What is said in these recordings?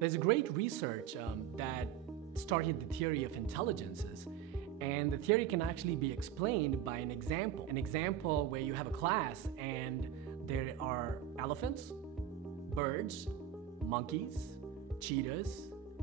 There's a great research that started the theory of intelligences, and the theory can actually be explained by an example. An example where you have a class and there are elephants, birds, monkeys, cheetahs,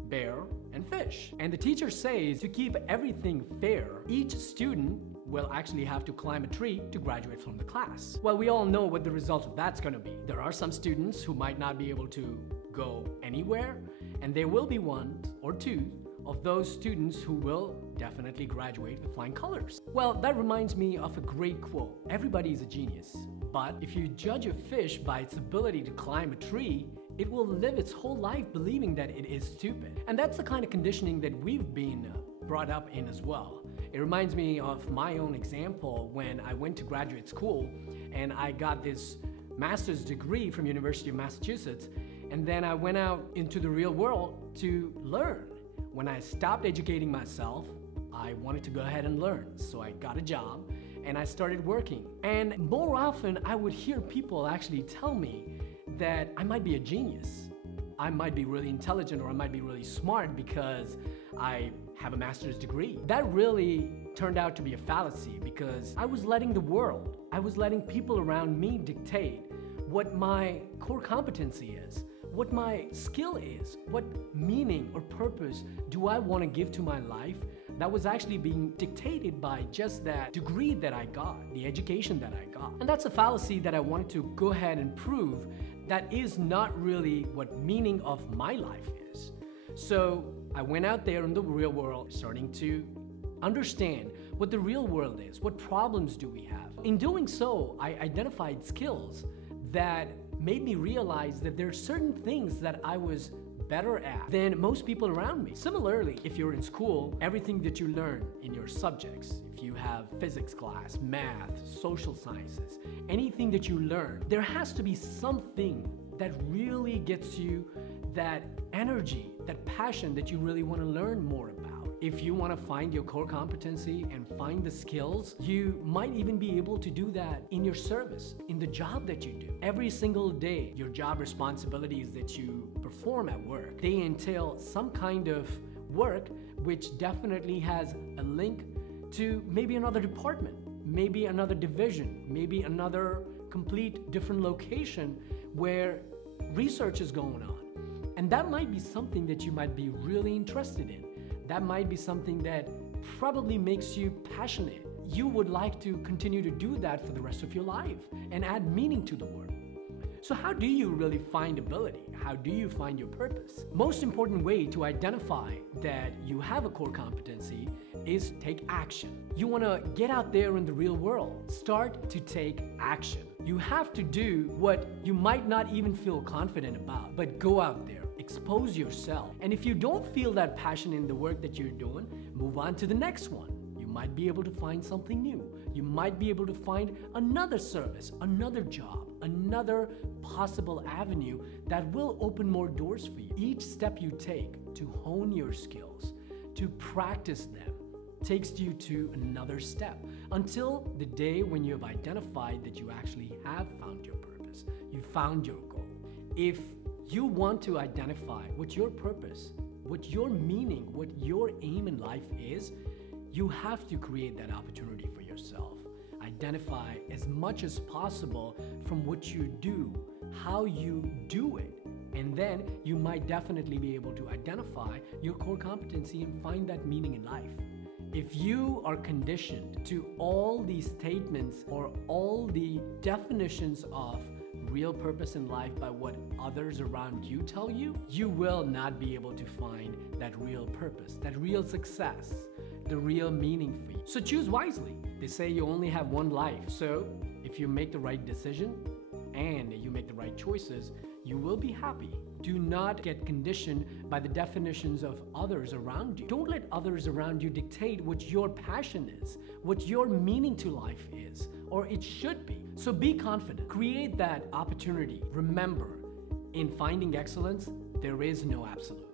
bear, and fish. And the teacher says to keep everything fair, each student will actually have to climb a tree to graduate from the class. Well, we all know what the result of that's gonna be. There are some students who might not be able to go anywhere, and there will be one or two of those students who will definitely graduate with flying colors. Well, that reminds me of a great quote. Everybody is a genius, but if you judge a fish by its ability to climb a tree, it will live its whole life believing that it is stupid. And that's the kind of conditioning that we've been brought up in as well. It reminds me of my own example when I went to graduate school and I got this master's degree from University of Massachusetts, and then I went out into the real world to learn. When I stopped educating myself, I wanted to go ahead and learn. So I got a job and I started working. And more often I would hear people actually tell me that I might be a genius. I might be really intelligent, or I might be really smart because I have a master's degree. That really turned out to be a fallacy because I was letting the world, I was letting people around me dictate what my core competency is, what my skill is, what meaning or purpose do I want to give to my life. That was actually being dictated by just that degree that I got, the education that I got. And that's a fallacy that I wanted to go ahead and prove that is not really what meaning of my life is. So I went out there in the real world, starting to understand what the real world is, what problems do we have. In doing so, I identified skills that made me realize that there are certain things that I was better at than most people around me. Similarly, if you're in school, everything that you learn in your subjects, if you have physics class, math, social sciences, anything that you learn, there has to be something that really gets you that energy, that passion that you really want to learn more about. If you want to find your core competency and find the skills, you might even be able to do that in your service, in the job that you do. Every single day, your job responsibilities that you perform at work, they entail some kind of work which definitely has a link to maybe another department, maybe another division, maybe another complete different location where research is going on. And that might be something that you might be really interested in. That might be something that probably makes you passionate. You would like to continue to do that for the rest of your life and add meaning to the world. So how do you really find ability? How do you find your purpose? Most important way to identify that you have a core competency is take action. You want to get out there in the real world. Start to take action. You have to do what you might not even feel confident about, but go out there. Expose yourself. And if you don't feel that passion in the work that you're doing, move on to the next one. You might be able to find something new. You might be able to find another service, another job, another possible avenue that will open more doors for you. Each step you take to hone your skills, to practice them, takes you to another step until the day when you have identified that you actually have found your purpose. You found your goal. If you want to identify what your purpose, what your meaning, what your aim in life is, you have to create that opportunity for yourself. Identify as much as possible from what you do, how you do it, and then you might definitely be able to identify your core competency and find that meaning in life. If you are conditioned to all these statements or all the definitions of real purpose in life by what others around you tell you, you will not be able to find that real purpose, that real success, the real meaning for you. So choose wisely. They say you only have one life. So if you make the right decision and you make the right choices, you will be happy. Do not get conditioned by the definitions of others around you. Don't let others around you dictate what your passion is, what your meaning to life is, or it should be. So be confident. Create that opportunity. Remember, in finding excellence, there is no absolute.